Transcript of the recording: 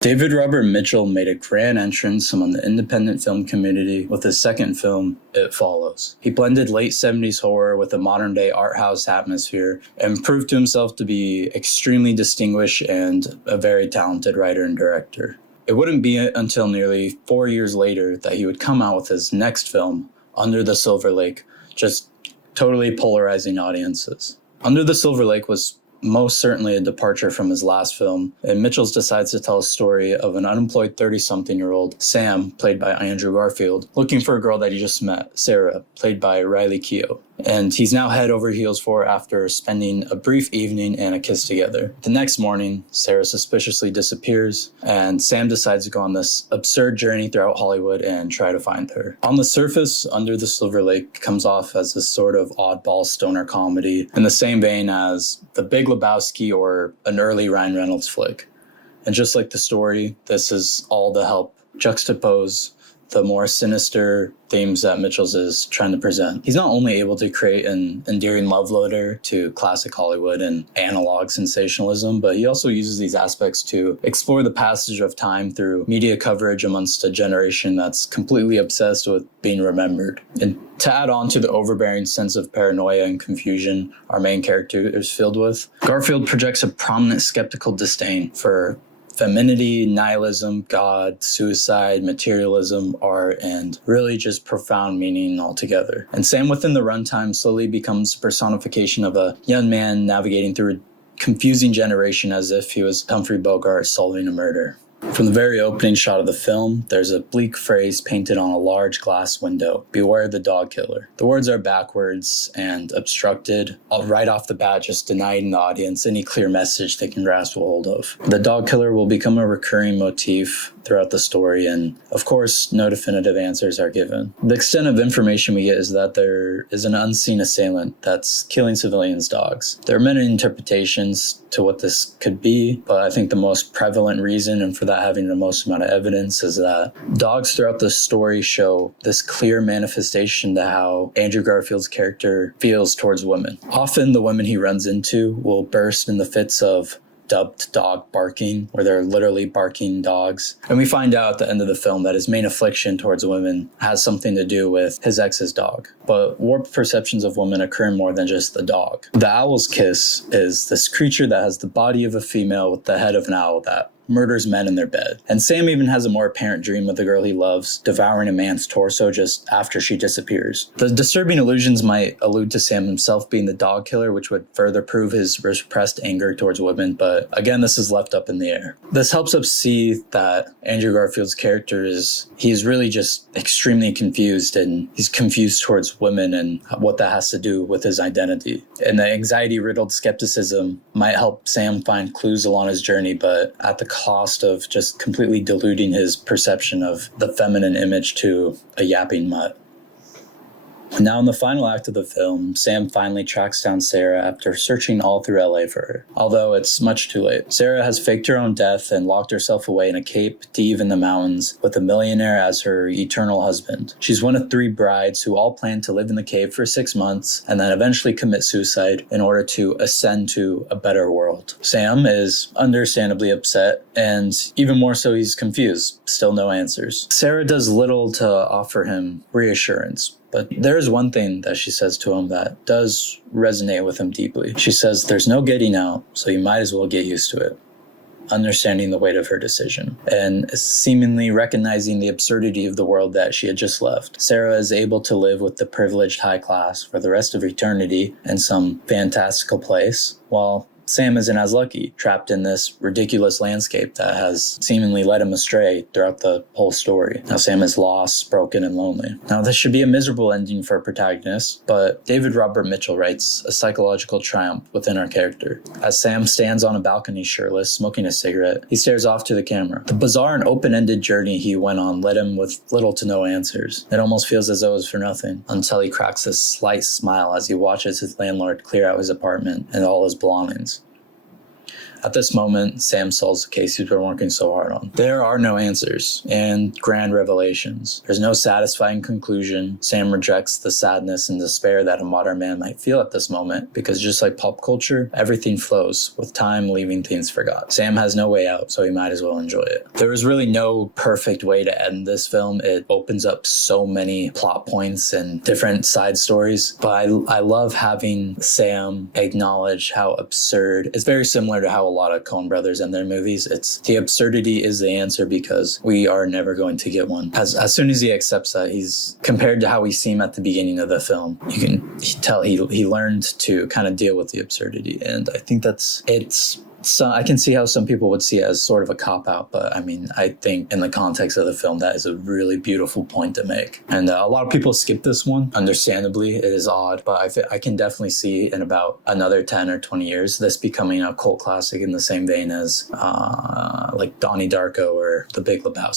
David Robert Mitchell made a grand entrance among the independent film community with his second film, It Follows. He blended late 70s horror with a modern-day art house atmosphere and proved to himself to be extremely distinguished and a very talented writer and director. It wouldn't be until nearly 4 years later that he would come out with his next film, Under the Silver Lake, just totally polarizing audiences. Under the Silver Lake was most certainly a departure from his last film, and Mitchell's decides to tell a story of an unemployed 30-something-year-old, Sam, played by Andrew Garfield, looking for a girl that he just met, Sarah, played by Riley Keough. And he's now head over heels for her after spending a brief evening and a kiss together. The next morning, Sarah suspiciously disappears, and Sam decides to go on this absurd journey throughout Hollywood and try to find her. On the surface, Under the Silver Lake comes off as this sort of oddball stoner comedy in the same vein as The Big Lebowski or an early Ryan Reynolds flick. And just like the story, this is all to help juxtapose the more sinister themes that Mitchell's is trying to present. He's not only able to create an endearing love letter to classic Hollywood and analog sensationalism, but he also uses these aspects to explore the passage of time through media coverage amongst a generation that's completely obsessed with being remembered. And to add on to the overbearing sense of paranoia and confusion our main character is filled with, Garfield projects a prominent skeptical disdain for femininity, nihilism, God, suicide, materialism, art, and really just profound meaning altogether. And Sam within the runtime slowly becomes a personification of a young man navigating through a confusing generation as if he was Humphrey Bogart solving a murder. From the very opening shot of the film, there's a bleak phrase painted on a large glass window, "Beware the dog killer." The words are backwards and obstructed, right off the bat just denying the audience any clear message they can grasp a hold of. The dog killer will become a recurring motif throughout the story, and of course, no definitive answers are given. The extent of information we get is that there is an unseen assailant that's killing civilians' dogs. There are many interpretations to what this could be, but I think the most prevalent reason, and for that having the most amount of evidence, is that dogs throughout the story show this clear manifestation to how Andrew Garfield's character feels towards women. Often the women he runs into will burst into fits of dubbed dog barking, where they're literally barking dogs. And we find out at the end of the film that his main affliction towards women has something to do with his ex's dog. But warped perceptions of women occur more than just the dog. The owl's kiss is this creature that has the body of a female with the head of an owl that murders men in their bed. And Sam even has a more apparent dream of the girl he loves devouring a man's torso just after she disappears. The disturbing illusions might allude to Sam himself being the dog killer, which would further prove his repressed anger towards women, but again, this is left up in the air. This helps us see that Andrew Garfield's character he's really just extremely confused, and he's confused towards women and what that has to do with his identity. And the anxiety-riddled skepticism might help Sam find clues along his journey, but at the cost of just completely diluting his perception of the feminine image to a yapping mutt. Now in the final act of the film, Sam finally tracks down Sarah after searching all through LA for her, although it's much too late. Sarah has faked her own death and locked herself away in a cape deep in the mountains with a millionaire as her eternal husband. She's one of 3 brides who all plan to live in the cave for 6 months and then eventually commit suicide in order to ascend to a better world. Sam is understandably upset, and even more so he's confused, still no answers. Sarah does little to offer him reassurance, but there is one thing that she says to him that does resonate with him deeply. She says, "There's no getting out, so you might as well get used to it." Understanding the weight of her decision and seemingly recognizing the absurdity of the world that she had just left, Sarah is able to live with the privileged high class for the rest of eternity in some fantastical place, while Sam isn't as lucky, trapped in this ridiculous landscape that has seemingly led him astray throughout the whole story. Now Sam is lost, broken, and lonely. Now this should be a miserable ending for a protagonist, but David Robert Mitchell writes a psychological triumph within our character. As Sam stands on a balcony shirtless, smoking a cigarette, he stares off to the camera. The bizarre and open-ended journey he went on led him with little to no answers. It almost feels as though it was for nothing, until he cracks a slight smile as he watches his landlord clear out his apartment and all his belongings. At this moment, Sam solves the case he's been working so hard on. There are no answers and grand revelations. There's no satisfying conclusion. Sam rejects the sadness and despair that a modern man might feel at this moment, because just like pop culture, everything flows, with time leaving things forgot. Sam has no way out, so he might as well enjoy it. There is really no perfect way to end this film. It opens up so many plot points and different side stories, but I love having Sam acknowledge how absurd. It's very similar to how a lot of Coen brothers end their movies. It's the absurdity is the answer, because we are never going to get one. As soon as he accepts that, he's compared to how we see him at the beginning of the film, you can tell he learned to kind of deal with the absurdity. And I think so I can see how some people would see it as sort of a cop-out, but I mean, I think in the context of the film, that is a really beautiful point to make. And a lot of people skip this one. Understandably, it is odd, but I can definitely see in about another 10 or 20 years, this becoming a cult classic in the same vein as like Donnie Darko or The Big Lebowski.